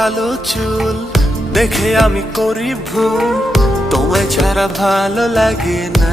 কালো চুল দেখে আমি করি ভুল, তোমায় ছাড়া ভালো লাগে না।